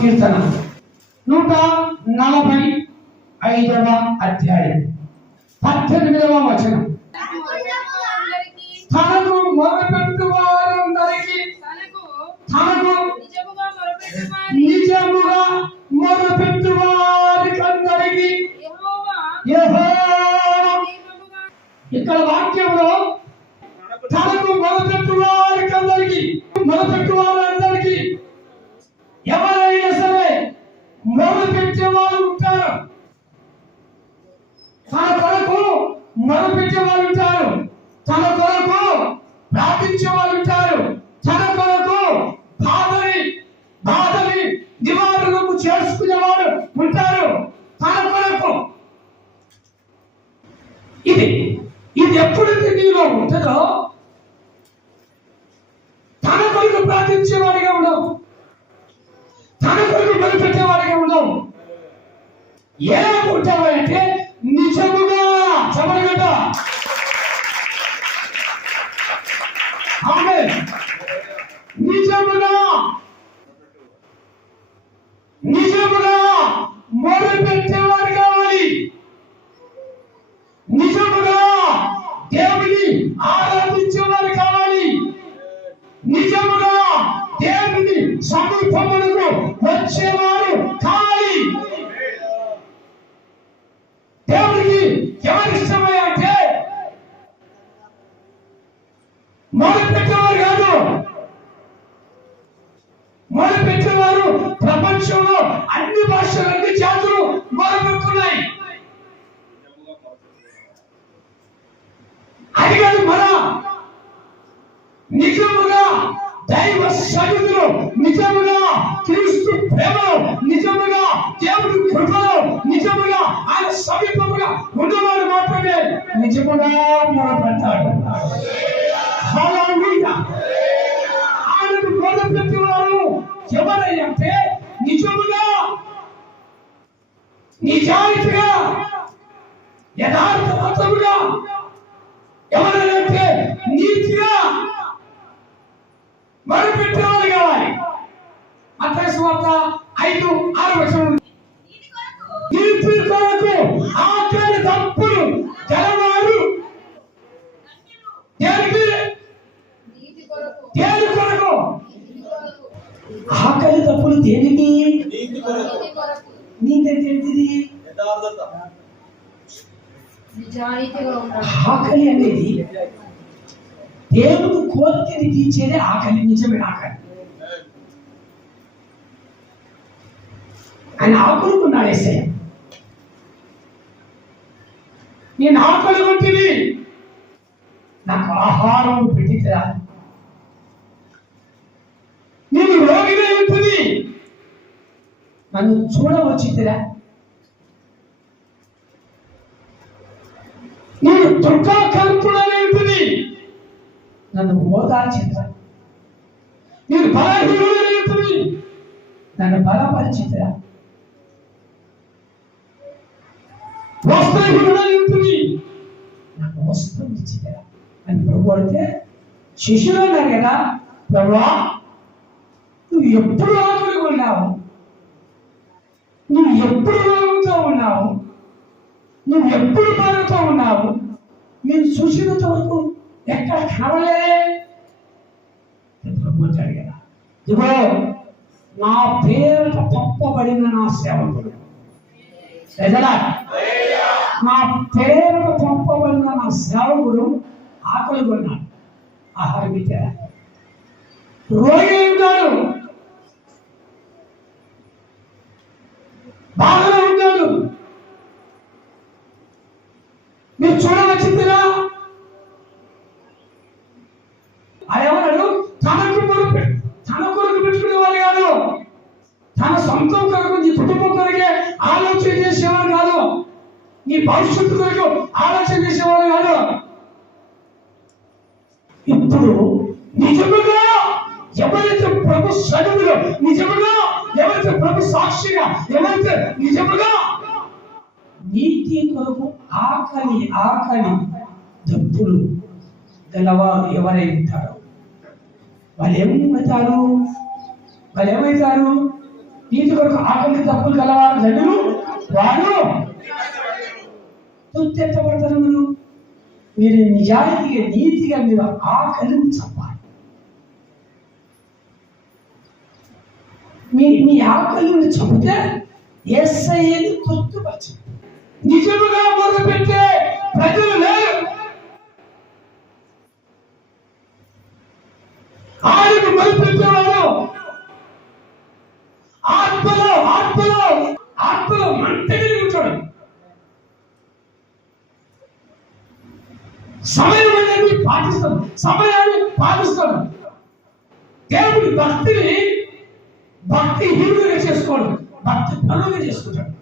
కీర్తన 145వ అధ్యాయం 18వ వచనం. తనకు మొరపెట్టు వారందరికీ తనకు నిజముగా మొరపెట్టు వారికందరికీ ఇక్కడ వాక్యంలో తనకు మొరపెట్టు వారికందరికీ మొరపెట్టు వారందరికీ ఎవరైనా సరే మొరపెట్టే వాళ్ళు ఉంటారు. తన కొరకు మొరపెట్టే వాళ్ళు ఉంటారు, తన కొరకు ప్రార్థించే వాళ్ళు ఉంటారు, తన కొరకు బాధని నివారణకు చేసుకునేవారు ఉంటారు. తన కొరకు ఇది ఎప్పుడైతే నీలో ఉంటుందో తన కొరకు ప్రార్థించేవాడిగా ఉండవు, తన కొరకు మొదలుపెట్టేవాడిగా ఉండవు. ఎలా ఉంటావంటే నిజముగా చమరగట నిజముగా మొదలుపెట్టేవాడు కావాలి. నిజముగా దేవుని ఆరాధించేవారు కావాలి. నిజముగా దేవుని సమీపమునకు వచ్చేవారు కావాలి. దేవుడికి ఎవరిష్టమై అంటే మొదలుపెట్టేవారు కాదు. మొదలుపెట్టేవారు ప్రపంచంలో అన్ని భాషలు అన్ని జాతులు మొదలుపెట్టుకున్నాయి. అది కాదు మన నిజముగా దైవ సన్నిధిలో, నిజముగా క్రీస్తు ప్రేమలో, నిజముగా దేవుడి కృపలో, నిజముగా ఆయన సమీపముగా ఉన్నవాడు మాత్రమే నిజముగా మొదలుపెట్టాడు. ఆయనకు మొదలుపెట్టేవారు ఎవరంటే నిజముగా నిజాయితీగా యథార్థవంతముగా ఎవరంటే నీతిగా మొదలుపెట్టేవాళ్ళు కావాలి. మత్తయి సువార్త 5:6 నీతి కొరకు ఆకలి తప్పులు గలవారు దేని కొరకు ఆకలి తప్పులు దేనికి? నీతి ఏంటిది? ఆకలి అనేది దేవుడు కోరికని తీర్చేదే ఆకలి. నిజమే ఆకలి. ఆయన ఆకలికున్నాడు. ఏసయ్య నేను ఆకలి కొట్టిని, నాకు ఆహారం పెట్టిరా. నేను రోగిగా ఉంటుంది, నన్ను చూడవచ్చిరా. నేను దుఃఖాకాంతుడనే ఉంటుంది, నన్ను ఓదార్చిరా. నేను బలహీనుడనే ఉంటుంది, నన్ను బలపరిచిరా. వస్త్రహీనుడనే ఉంటుంది, నాకు వస్త్రం ఇచ్చిరా అని ప్రభు అంటే శిష్యులు అన్నారు కదా, ప్రభువా నువ్వు ఎప్పుడు ఆకలిగా ఉన్నావు, నువ్వు ఎప్పుడు రోగంతో ఉన్నావు, నువ్వు ఎప్పుడు బాధతో ఉన్నావు, నేను చూసినంత వరకు ఎక్కడ కనవలేదే. ప్రభు అంటాడు కదా, ఇదిగో నా పేరుట పంపబడిన నా సేవకుడు, నా పేరుట పంపబడిన నా సేవకుడు ఆకలి కొన్నాడు, ఆహారం ఇచ్చారా. రోగి ఉన్నాడు, బాధలో ఉన్నాడు, మీరు చూడవచ్చిందిరా. అదేమన్నాడు? తన కొరకు పెట్టుకునే వాళ్ళు కాదు, తన సొంతం కొరకు, నీ కుటుంబం కొరకే ఆలోచన చేసేవాడు కాదు, నీ భవిష్యత్తు కొరకు ఆలోచన చేసేవాడు కాదు. ఇప్పుడు నిజముగా ఎవరైతే ప్రభు సన్నిధిలో, నిజముగా ఎవరైతే ప్రభు సాక్షిగా, ఎవరైతే నిజముగా నీతి కొరకు ఆకలి దప్పులు గలవారు ఎవరైతారో వాళ్ళు ఏమవుతారు? నీతి కొరకు ఆకలి తప్పులు గలవారు ధనులు వారు తుత్తెత్తబడతారు. మీరు నిజాయితీగా నీతిగా మీరు ఆకలిని చంపాలి. మీ ఆకలిని చంపితే యేసయ్యని తృప్తిపరచు. నిజముగా మొదలుపెట్టే ప్రజలు లేరు. ఆయనకు మొదలుపెట్టేవాడు ఆత్మలో మంటగిరి ఉంటాడు. సమయం అనేది పాటిస్తాడు, సమయాన్ని పాటిస్తాడు. దేవుడి భక్తిని భక్తి హీనులుగా చేసుకోడు, భక్తి పనులుగా చేసుకుంటాడు.